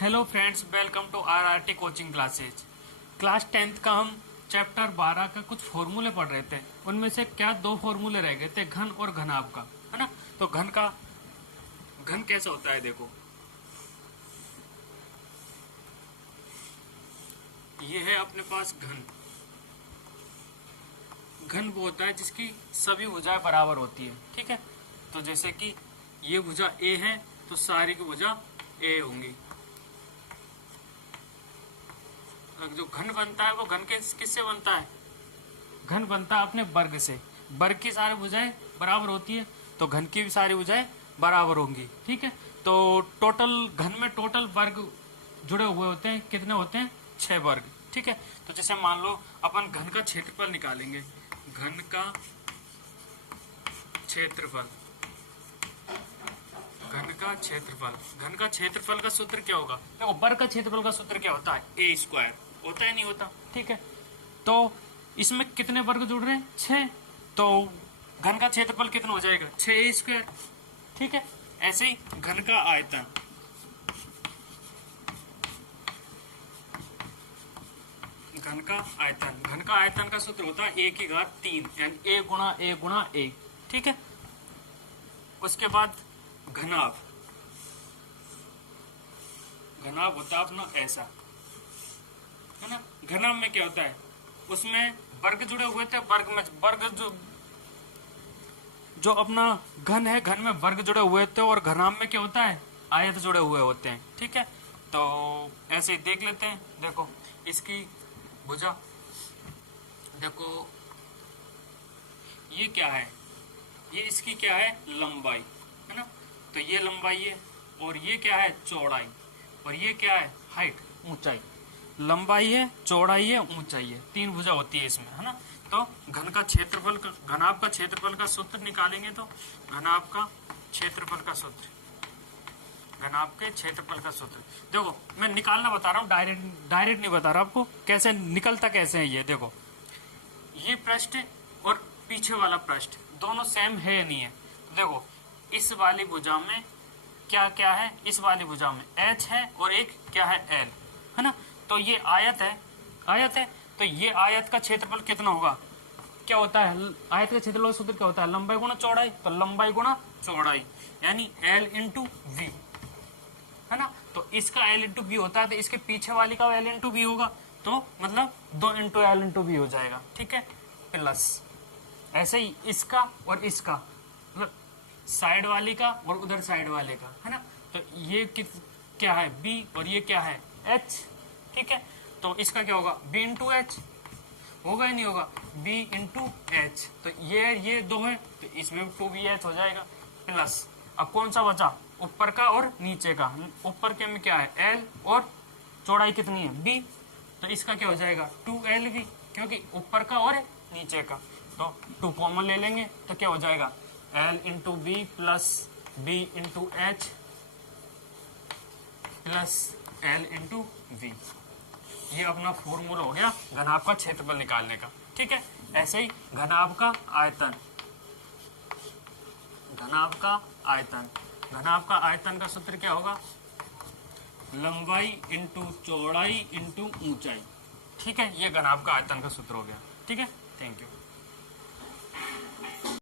Hello friends, welcome to RRT coaching classes. Class 10th का हम chapter 12 का कुछ फॉर्मूले पढ़ रहे थे। उनमें से क्या दो फॉर्मूले रह गए थे, घन और घनाभ का, है ना। तो घन कैसा होता है, देखो ये है अपने पास घन। घन वो होता है जिसकी सभी भुजाएं बराबर होती है, ठीक है। तो जैसे कि ये भुजा ए है तो सारी की भुजा ए होंगी। जो घन बनता है वो घन किससे बनता है? घन बनता है अपने वर्ग से। वर्ग की सारी भुजाएं बराबर होती है तो घन की भी सारी भुजाएं बराबर होंगी, ठीक है। तो टोटल घन में टोटल वर्ग जुड़े हुए होते हैं, कितने होते हैं? 6 वर्ग, ठीक है। तो जैसे मान लो अपन घन का क्षेत्रफल निकालेंगे। घन का क्षेत्रफल, घन का क्षेत्रफल का सूत्र क्या होगा? देखो, वर्ग का क्षेत्रफल का सूत्र क्या होता है? ए स्क्वायर होता है, नहीं होता, ठीक है। तो इसमें कितने वर्ग जुड़ रहे हैं? 6। तो घन का क्षेत्रफल कितना हो जाएगा? 6 स्क्वायर, ठीक है। ऐसे ही घन का आयतन, घन का आयतन का सूत्र होता है ए की घात 3, यानी ए गुणा ए, ठीक है। उसके बाद घनाभ होता है अपना ऐसा, है ना। घनाभ में क्या होता है? उसमें वर्ग जुड़े हुए थे, वर्ग जो अपना घन है, घन में वर्ग जुड़े हुए थे, और घनाभ में क्या होता है? आयत जुड़े हुए होते हैं, ठीक है। तो ऐसे ही देख लेते हैं। देखो इसकी भुजा, देखो ये क्या है? ये इसकी क्या है? लंबाई, है ना। तो ये लंबाई है, और ये क्या है? चौड़ाई, और ये क्या है? हाइट, ऊंचाई। लंबाई है, चौड़ाई है, ऊंचाई है, 3 भुजा होती है इसमें, है ना। तो घनाभ का क्षेत्रफल का सूत्र निकालेंगे तो घनाभ के क्षेत्रफल का सूत्र, देखो मैं निकालना बता रहा हूँ, डायरेक्ट नहीं बता रहा आपको कैसे निकलता, कैसे है ये। देखो ये पृष्ठ और पीछे वाला पृष्ठ दोनों सेम है या नहीं है? तो देखो इस वाली भुजा में क्या क्या है? इस वाली भुजा में h है और एक क्या है? l, है ना। तो ये आयत है, तो ये आयत का क्षेत्रफल कितना होगा? क्या होता है आयत का क्षेत्रफल सूत्र? क्या होता है? लंबाई गुणा चौड़ाई। तो लंबाई गुणा चौड़ाई यानी l इंटू वी, है ना। तो इसका l इंटू वी होता है, तो इसके पीछे वाली का l इंटू वी होगा, तो मतलब 2 इंटू l इंटू वी हो जाएगा, ठीक है। प्लस ऐसे ही इसका और इसका, मतलब साइड वाली का और उधर साइड वाले का, है ना। तो ये क्या है? b, और ये क्या है? h, ठीक है। तो इसका क्या होगा? b इंटू एच होगा ही नहीं होगा? b into H. तो ये 2 है तो इसमें 2bh हो जाएगा। प्लस अब कौन सा बचा? ऊपर का और नीचे का। ऊपर के में क्या है? l, और चौड़ाई कितनी है? b। तो इसका क्या हो जाएगा? 2lv, क्योंकि ऊपर का और नीचे का। तो 2 कॉमन ले लेंगे तो क्या हो जाएगा? l into B plus b into H plus l into V. ये अपना फॉर्मूला हो गया घनाभ का क्षेत्रफल निकालने का, ठीक है। ऐसे ही घनाभ का आयतन का सूत्र क्या होगा? लंबाई इंटू चौड़ाई इंटू ऊंचाई, ठीक है। ये घनाभ का आयतन का सूत्र हो गया, ठीक है। Thank you.